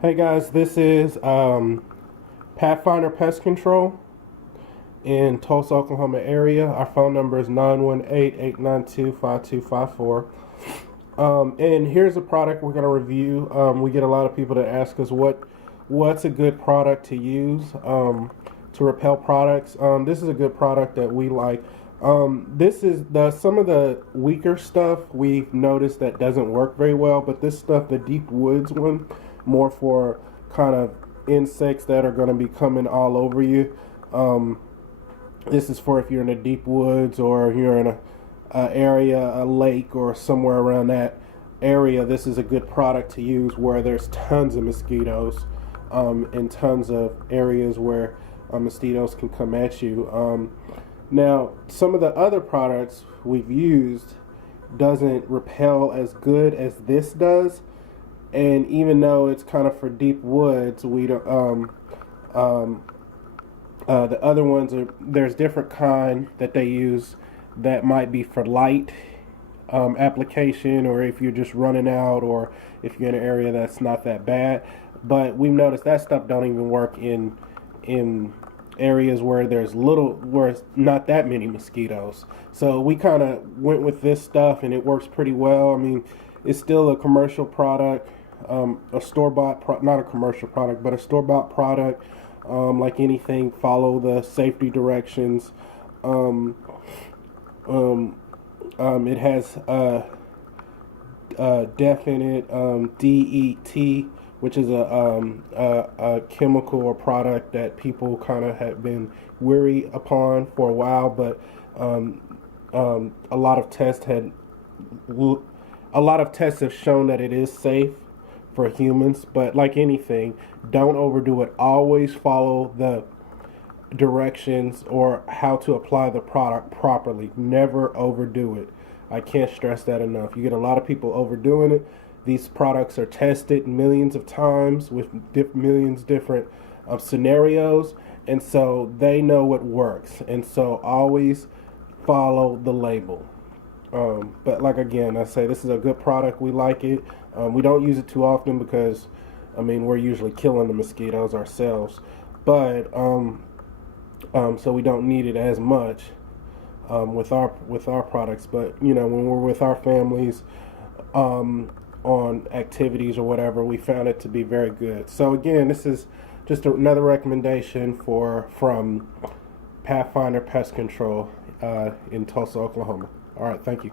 Hey guys, this is Pathfinder Pest Control in Tulsa, Oklahoma area. Our phone number is 918-892-5254. And here's a product we're going to review. We get a lot of people that ask us what's a good product to use to repel products. This is a good product that we like. This is some of the weaker stuff we've noticed that doesn't work very well, but this stuff, the deep woods one, more for kind of insects that are going to be coming all over you. This is for if you're in the deep woods or you're in a area, a lake or somewhere around that area. This is a good product to use where there's tons of mosquitoes and tons of areas where mosquitoes can come at you. Now, some of the other products we've used doesn't repel as good as this does. And even though it's kind of for deep woods, we don't. The other ones there's different kind that they use that might be for light application, or if you're just running out, or if you're in an area that's not that bad. But we've noticed that stuff don't even work in areas where where it's not that many mosquitoes. So we kind of went with this stuff, and it works pretty well. I mean, it's still a commercial product. A store-bought, not a commercial product, but a store-bought product. Like anything, follow the safety directions. It has DEF in it, DET, which is a chemical or product that people kind of have been weary upon for a while, but a lot of tests have shown that it is safe for humans. But like anything, don't overdo it. Always follow the directions or how to apply the product properly. Never overdo it. I can't stress that enough. You get a lot of people overdoing it. These products are tested millions of times with millions different scenarios, and so they know what works. And so always follow the label. But like again, I say this is a good product. We like it. We don't use it too often because, I mean, we're usually killing the mosquitoes ourselves. But so we don't need it as much with our products. But you know, when we're with our families on activities or whatever, we found it to be very good. So again, this is just another recommendation from Pathfinder Pest Control in Tulsa, Oklahoma. All right, thank you.